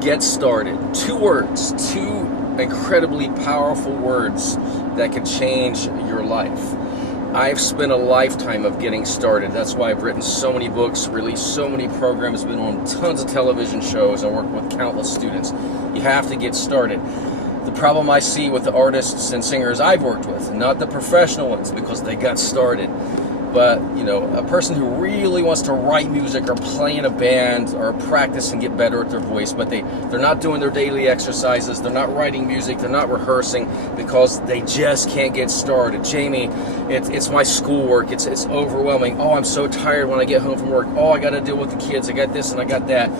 Get started. 2 words, 2 incredibly powerful words that can change your life. I've spent a lifetime of getting started. That's why I've written so many books, released so many programs, been on tons of television shows, and worked with countless students. You have to get started. The problem I see with the artists and singers I've worked with, not the professional ones, because they got started, but a person who really wants to write music or play in a band or practice and get better at their voice, but they're not doing their daily exercises, they're not writing music, they're not rehearsing because they just can't get started. Jamie, it's my schoolwork, it's overwhelming. Oh, I'm so tired when I get home from work. Oh, I got to deal with the kids, I got this and I got that.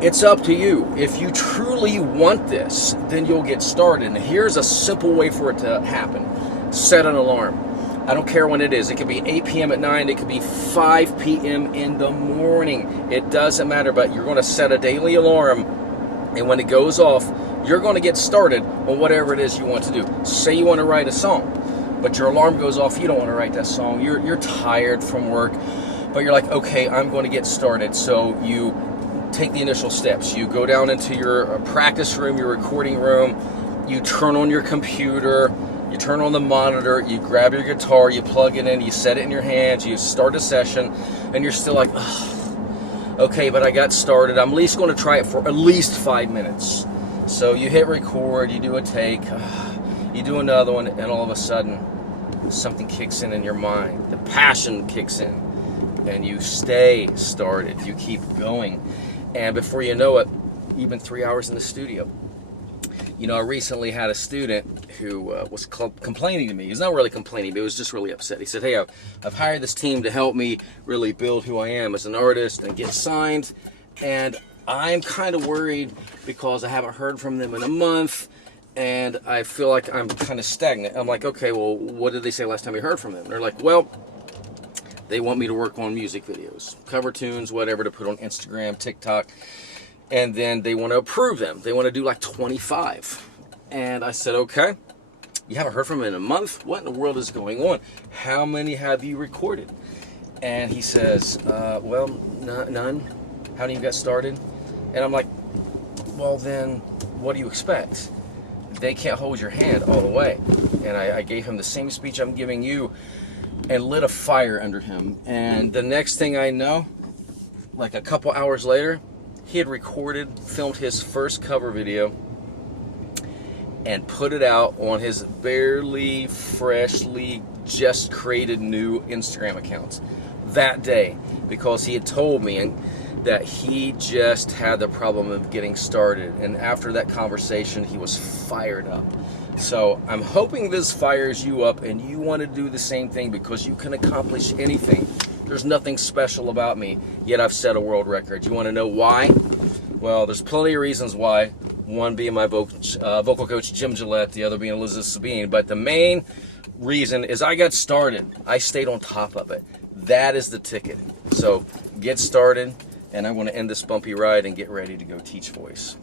It's up to you. If you truly want this, then you'll get started. And here's a simple way for it to happen. Set an alarm. I don't care when it is. It could be 8 p.m. at night. It could be 5 p.m. in the morning. It doesn't matter, but you're going to set a daily alarm. And when it goes off, you're going to get started on whatever it is you want to do. Say you want to write a song, but your alarm goes off. You don't want to write that song. You're tired from work, but you're like, okay, I'm going to get started. So you take the initial steps. You go down into your practice room, your recording room. You turn on your computer. You turn on the monitor, you grab your guitar, you plug it in, you set it in your hands, you start a session, and you're still like, okay, but I got started. I'm at least going to try it for at least 5 minutes. So you hit record, you do a take, you do another one, and all of a sudden, something kicks in your mind. The passion kicks in, and you stay started. You keep going. And before you know it, even 3 hours in the studio. I recently had a student who was complaining to me. He's not really complaining, but he was just really upset. He said, hey, I've hired this team to help me really build who I am as an artist and get signed. And I'm kind of worried because I haven't heard from them in a month. And I feel like I'm kind of stagnant. I'm like, okay, well, what did they say last time you heard from them? They're like, well, they want me to work on music videos, cover tunes, whatever, to put on Instagram, TikTok. And then they want to approve them. They want to do like 25. And I said, okay, you haven't heard from them in a month? What in the world is going on? How many have you recorded? And he says, well, none. Haven't even got started. And I'm like, well, then what do you expect? They can't hold your hand all the way. And I gave him the same speech I'm giving you and lit a fire under him. And the next thing I know, like a couple hours later, he had filmed his first cover video and put it out on his barely, freshly, just created new Instagram account that day, because he had told me that he just had the problem of getting started. And after that conversation, he was fired up. So I'm hoping this fires you up and you want to do the same thing, because you can accomplish anything. There's nothing special about me, yet I've set a world record. You want to know why? Well, there's plenty of reasons why. One being my vocal coach, Jim Gillette, the other being Elizabeth Sabine. But the main reason is I got started. I stayed on top of it. That is the ticket. So get started, and I'm going to end this bumpy ride and get ready to go teach voice.